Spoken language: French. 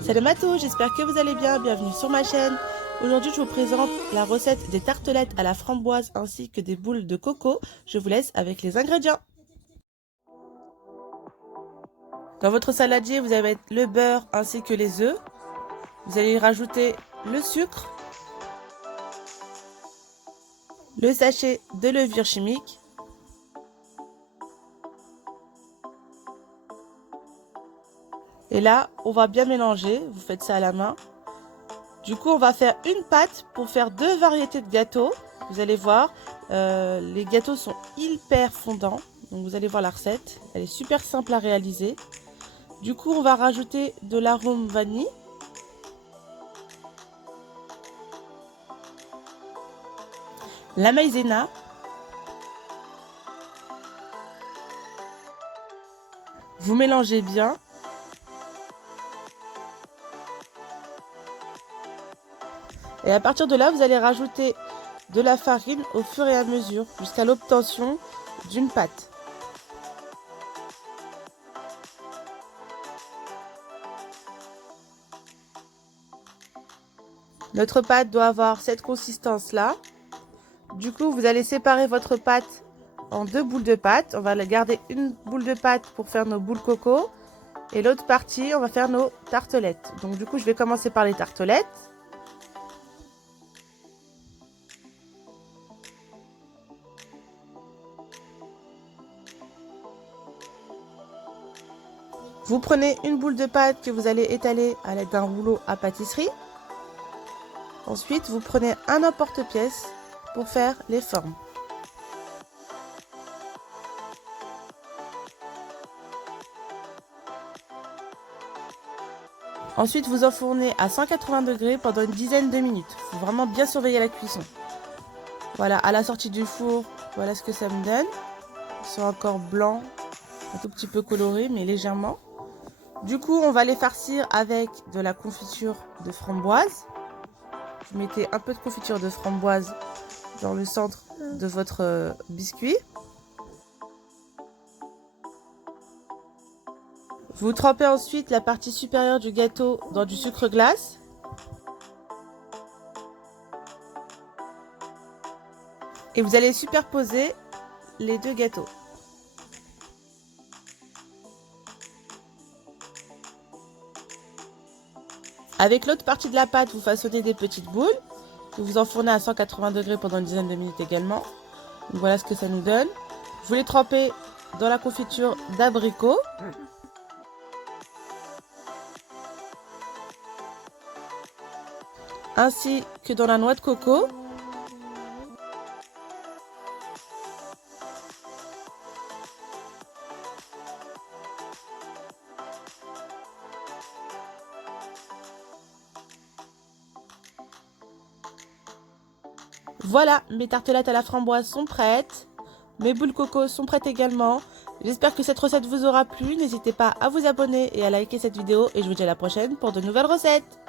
Salut Matou, j'espère que vous allez bien, bienvenue sur ma chaîne. Aujourd'hui je vous présente la recette des tartelettes à la framboise ainsi que des boules de coco. Je vous laisse avec les ingrédients. Dans votre saladier, vous allez mettre le beurre ainsi que les œufs. Vous allez y rajouter le sucre, le sachet de levure chimique, et là on va bien mélanger, vous faites ça à la main. Du coup on va faire une pâte pour faire deux variétés de gâteaux. Vous allez voir, les gâteaux sont hyper fondants, donc vous allez voir la recette, elle est super simple à réaliser. Du coup on va rajouter de l'arôme vanille, la maïzena, vous mélangez bien. Et à partir de là, vous allez rajouter de la farine au fur et à mesure jusqu'à l'obtention d'une pâte. Notre pâte doit avoir cette consistance-là. Du coup, vous allez séparer votre pâte en deux boules de pâte. On va garder une boule de pâte pour faire nos boules coco. Et l'autre partie, on va faire nos tartelettes. Donc du coup, je vais commencer par les tartelettes. Vous prenez une boule de pâte que vous allez étaler à l'aide d'un rouleau à pâtisserie. Ensuite, vous prenez un emporte-pièce pour faire les formes. Ensuite, vous enfournez à 180 degrés pendant une dizaine de minutes. Il faut vraiment bien surveiller la cuisson. Voilà, à la sortie du four, voilà ce que ça me donne. Ils sont encore blancs, un tout petit peu colorés, mais légèrement. Du coup, on va les farcir avec de la confiture de framboise. Vous mettez un peu de confiture de framboise dans le centre de votre biscuit. Vous trempez ensuite la partie supérieure du gâteau dans du sucre glace. Et vous allez superposer les deux gâteaux. Avec l'autre partie de la pâte, vous façonnez des petites boules que vous enfournez à 180 degrés pendant une dizaine de minutes également. Donc voilà ce que ça nous donne. Vous les trempez dans la confiture d'abricot. Ainsi que dans la noix de coco. Voilà, mes tartelettes à la framboise sont prêtes. Mes boules coco sont prêtes également. J'espère que cette recette vous aura plu. N'hésitez pas à vous abonner et à liker cette vidéo. Et je vous dis à la prochaine pour de nouvelles recettes.